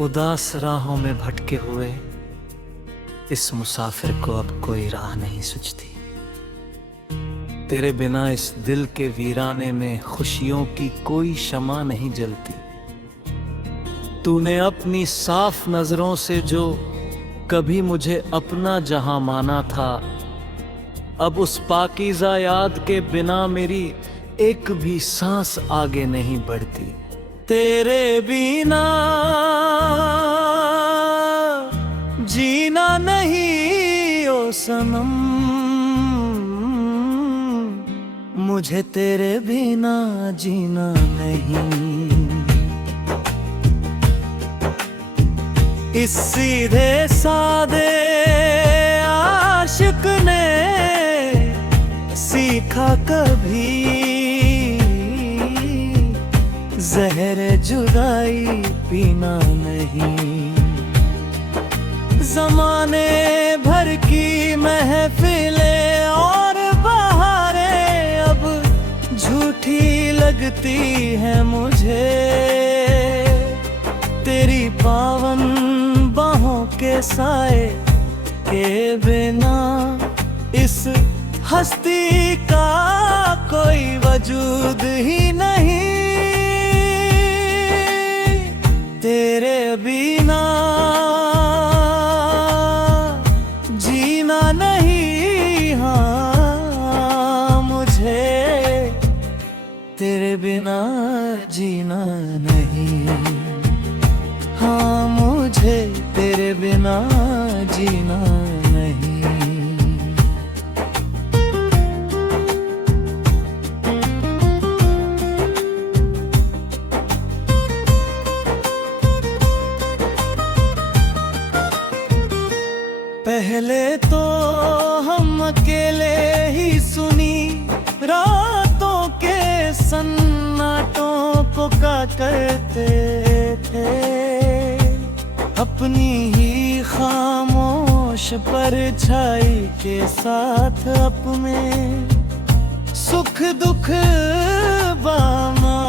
उदास राहों में भटके हुए इस मुसाफिर को अब कोई राह नहीं सूझती। तेरे बिना इस दिल के वीराने में खुशियों की कोई शमा नहीं जलती। तूने अपनी साफ नजरों से जो कभी मुझे अपना जहां माना था, अब उस पाकीज़ा याद के बिना मेरी एक भी सांस आगे नहीं बढ़ती। तेरे बिना जीना नहीं ओ सनम, मुझे तेरे बिना जीना नहीं। इस सीधे सादे आशिक ने सीखा कभी ज़हर जुदाई पीना नहीं। ज़माने भर की महफिलें और बहारें अब झूठी लगती हैं मुझे। तेरी पावन बाहों के साए के बिना इस हस्ती का कोई वजूद ही नहीं। तेरे बिना जीना नहीं, हाँ मुझे तेरे बिना जीना नहीं। हाँ मुझे तेरे बिना जीना नहीं। पहले तो हम अकेले ही सुनी रातों के सन्नाटों को का करते थे। अपनी ही खामोश परछाई के साथ अपने सुख दुख बामा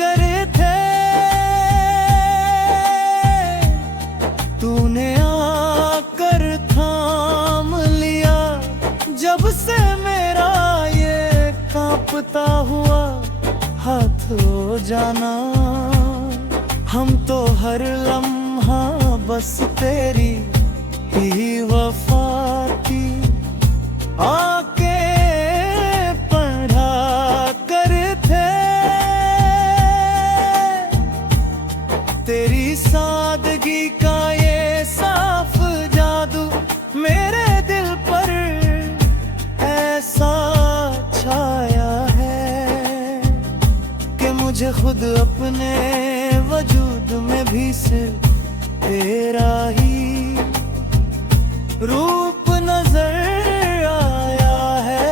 करे थे। तूने आकर थाम लिया जब से मेरा ये कांपता हुआ हाथ हो जाना। हम तो हर लम्हा बस तेरी ही वफा की आके पढ़ा करते। तेरी सादगी का ये साफ जादू मेरे दिल पर ऐसा छाया है कि मुझे खुद अपने वजूद में भी सिर्फ तेरा ही रूप नजर आया है।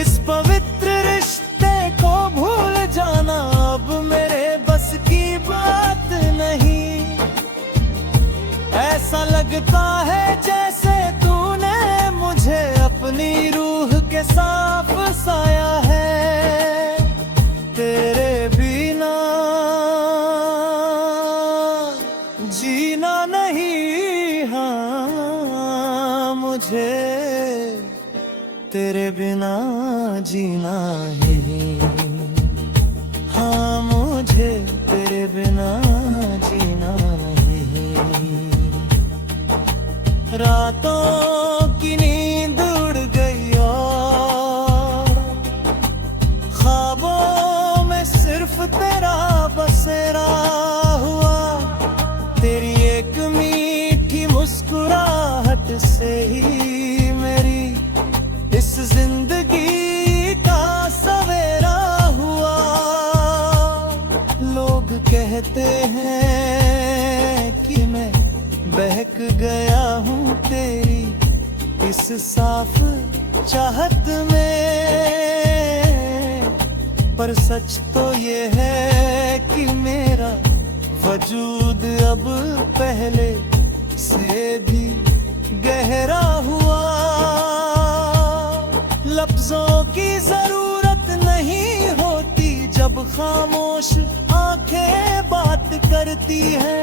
इस पवित्र रिश्ते को भूल जाना अब मेरे बस की बात नहीं। ऐसा लगता है जैसे तूने मुझे अपनी रूह के साफ साया है। तेरे बिना जीना नहीं, हाँ मुझे तेरे बिना जीना ही। हाँ मुझे तेरे बिना जीना ही। रातों की नींद उड़ गई और ख्वाबों में सिर्फ तेरा बसेरा हुआ। तेरी एक मीठी मुस्कुराहट से ही मेरी इस जिंदगी का सवेरा हुआ। लोग कहते हैं कि मैं बहक गया हूँ तेरी इस साफ चाहत में, पर सच तो ये है कि मेरा वजूद अब पहले से भी गहरा हुआ। लफ्जों की जरूरत नहीं होती जब खामोश आंखें बात कर करती है।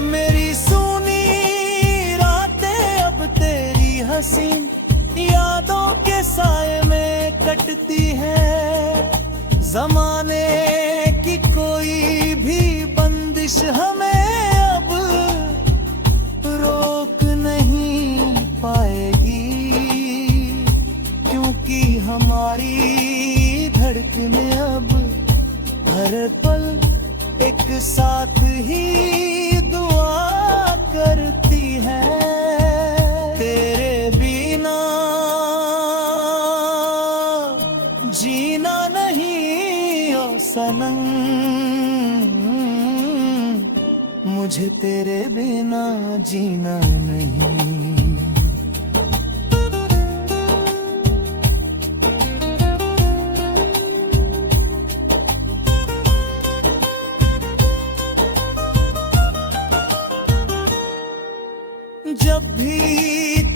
मेरी सूनी रातें अब तेरी हसीन यादों के साए में कटती है। जमाने की कोई भी बंदिश हमें अब रोक नहीं पाएगी, क्योंकि हमारी धड़कनें अब हर पल एक साथ ही दुआ करती है। तेरे बिना जीना नहीं ओ सनम, मुझे तेरे बिना जीना नहीं। जब भी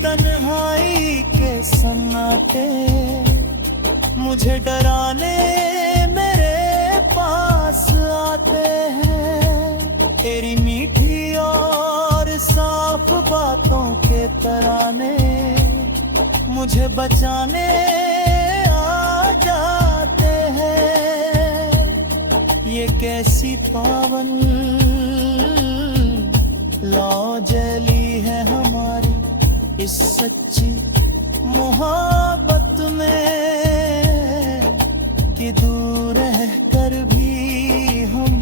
तन्हाई के सन्नाटे मुझे डराने मेरे पास आते हैं, तेरी मीठी और साफ बातों के तराने मुझे बचाने आ जाते हैं। ये कैसी पावन लौ जली है हमारी इस सच्ची मोहब्बत में, कि दूर रह कर भी हम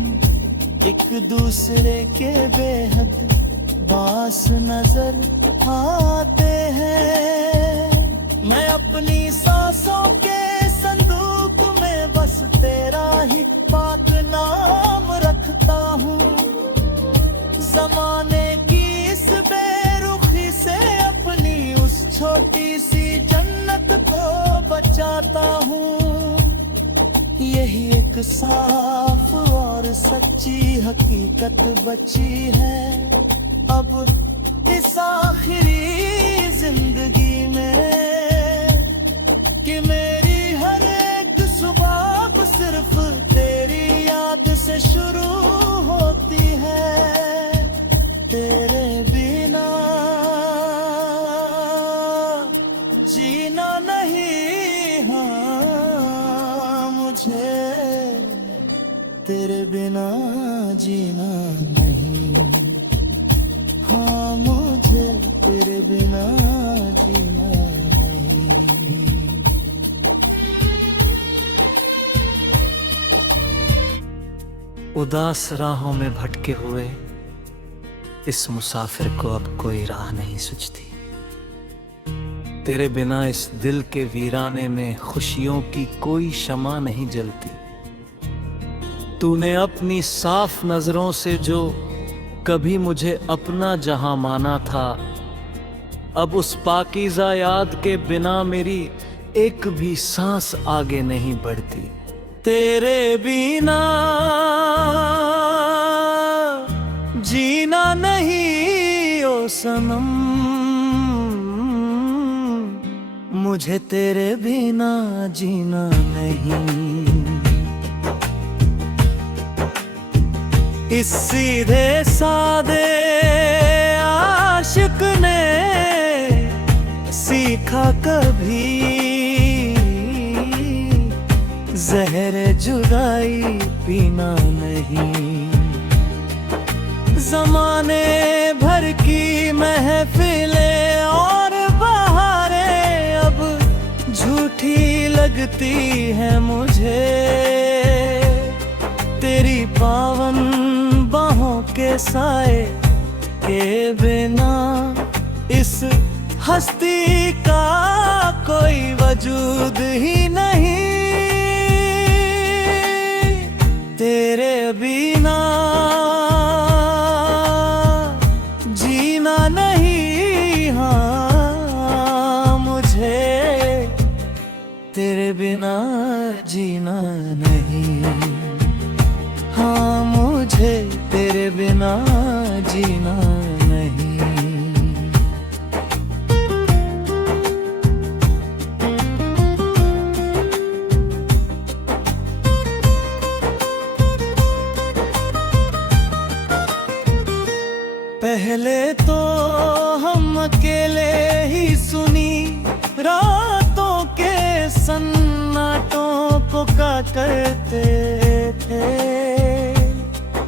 एक दूसरे के बेहद पास नजर आते हैं। मैं अपनी सांसों के संदूक में बस तेरा ही पाक नाम रखता हूँ। जमाने की इस बेरुखी से अपनी उस छोटी सी जन्नत को बचाता हूँ। यही एक साफ और सच्ची हकीकत बची है अब इस आखिरी जिंदगी में, कि मेरी हर एक सुबह सिर्फ तेरी याद से शुरू होती है। तेरे बिना जीना नहीं, हाँ मुझे तेरे बिना जीना नहीं, हाँ मुझे तेरे बिना जीना नहीं। उदास राहों में भटके हुए इस मुसाफिर को अब कोई राह नहीं सूझती। तेरे बिना इस दिल के वीराने में खुशियों की कोई शमा नहीं जलती। तूने अपनी साफ नजरों से जो कभी मुझे अपना जहां माना था, अब उस पाकीज़ा याद के बिना मेरी एक भी सांस आगे नहीं बढ़ती। तेरे बिना जीना नहीं ओ सनम, मुझे तेरे बिना जीना नहीं। इस सीधे सादे आशिक ने सीखा कभी जहर जुदाई पीना नहीं। जमाने भर की महफिलें और बहारें अब झूठी लगती है मुझे। तेरी पावन बाहों के साए के बिना इस हस्ती का कोई वजूद ही नहीं। तेरे बिना जीना नहीं, हाँ मुझे तेरे बिना जीना नहीं, हाँ मुझे तेरे बिना जीना नहीं। पहले तो हम अकेले ही सुनी रातों के सन्नाटों को का करते थे,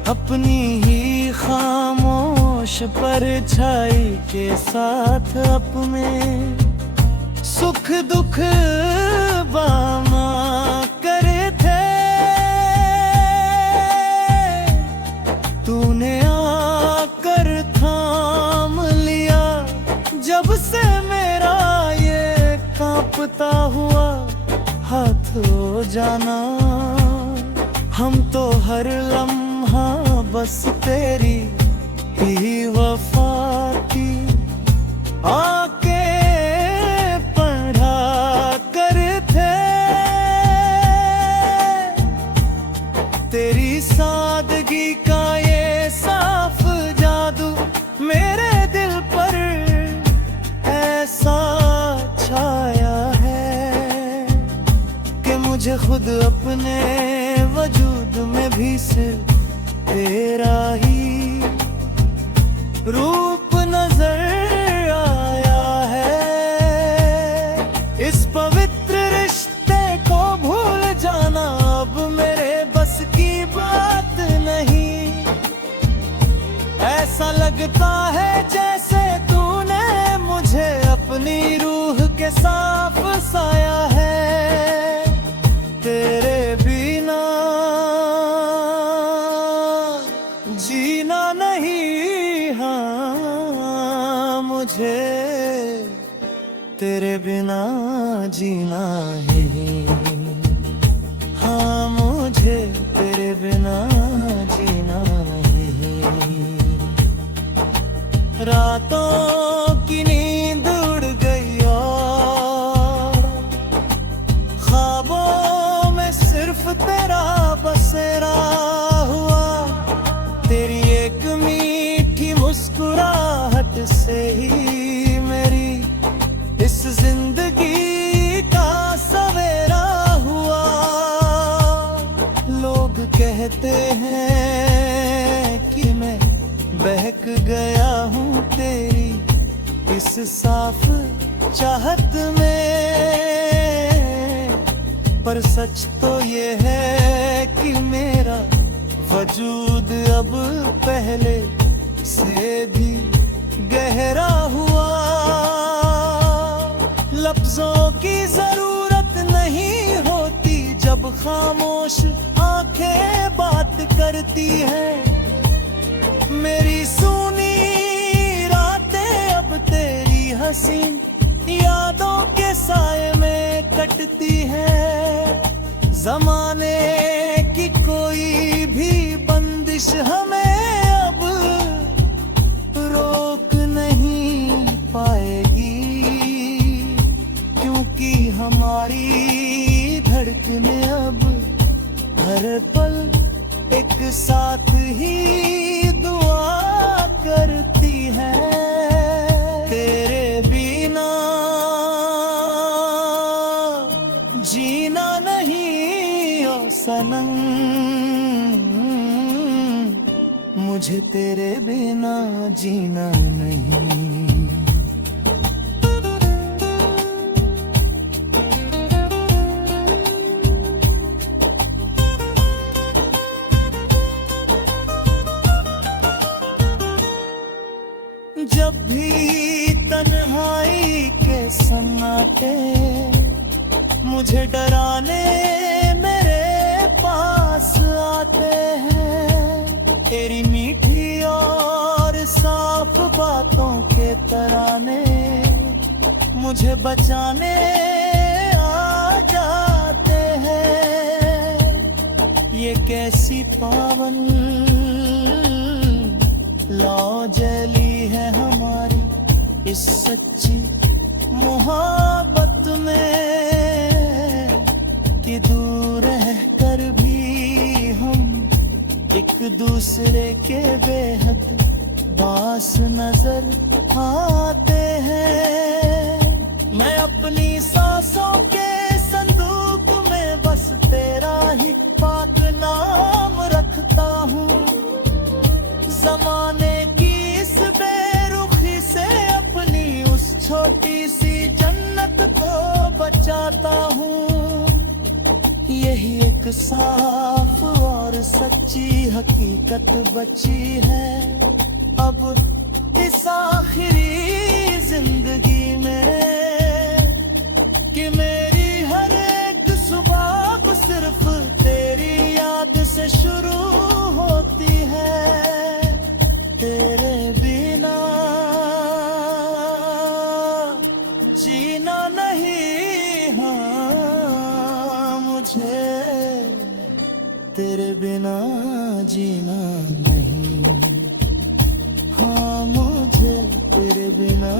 अपनी ही खामोश परछाई के साथ अपने सुख दुख बामा करे थे। तूने आकर थाम लिया जब से मेरा ये कांपता हुआ हाथ हो जाना। हम तो हर लम्हा बस तेरी ही वफा की आके पढ़ा करते। तेरी सादगी का ये साफ जादू मेरे दिल पर ऐसा छाया है कि मुझे खुद अपने वजूद में भी सिर्फ तेरा ही रूप नजर आया है। इस पवित्र रिश्ते को भूल जाना अब मेरे बस की बात नहीं। ऐसा लगता है जैसे तूने मुझे अपनी रूह के साफ साया है। तेरे बिना जीना नहीं, हाँ मुझे तेरे बिना जीना ही, हाँ मुझे तेरे बिना जीना ही। रातों की नींद उड़ गई और ख्वाबों में सिर्फ तेरा बसेरा हुआ। तेरी एक मीठी मुस्कुराहट से ही मेरी इस जिंदगी का सवेरा हुआ। लोग कहते हैं कि मैं बहक गया हूँ तेरी इस साफ चाहत में, पर सच तो ये है कि मेरा वजूद अब पहले से भी गहरा हुआ। लफ्जों की जरूरत नहीं होती जब खामोश आंखें बात करती हैं। मेरी सुनी रातें अब तेरी हसीन यादों के साए में कटती है। जमाने की कोई भी बंदिश हमें अब रोक नहीं पाएगी, क्योंकि हमारी धड़कनें अब हर पल एक साथ ही दुआ करती है। तेरे बिना जीना नहीं ओ सनम, मुझे तेरे बिना जीना नहीं। जब भी तन्हाई के सन्नाटे मुझे डराने मेरे पास आते हैं। तेरी मीठी और साफ बातों के तराने मुझे बचाने आ जाते हैं। ये कैसी पावन लौ जली है हमारी इस सच्ची मोहब्बत में, कि दूर रहकर भी हम एक दूसरे के बेहद पास नजर आते हैं। मैं अपनी सांसों के संदूक में बस तेरा ही पाक नाम रखता हूँ। जमाने की इस छोटी सी जन्नत को बचाता हूँ। यही एक साफ और सच्ची हकीकत बची है अब इस आखिरी जिंदगी में, कि मेरी हर एक सुबह सिर्फ तेरी याद से शुरू होती है। तेरे बिना जीना नहीं, हाँ मुझे तेरे बिना जीना नहीं, हाँ मुझे तेरे बिना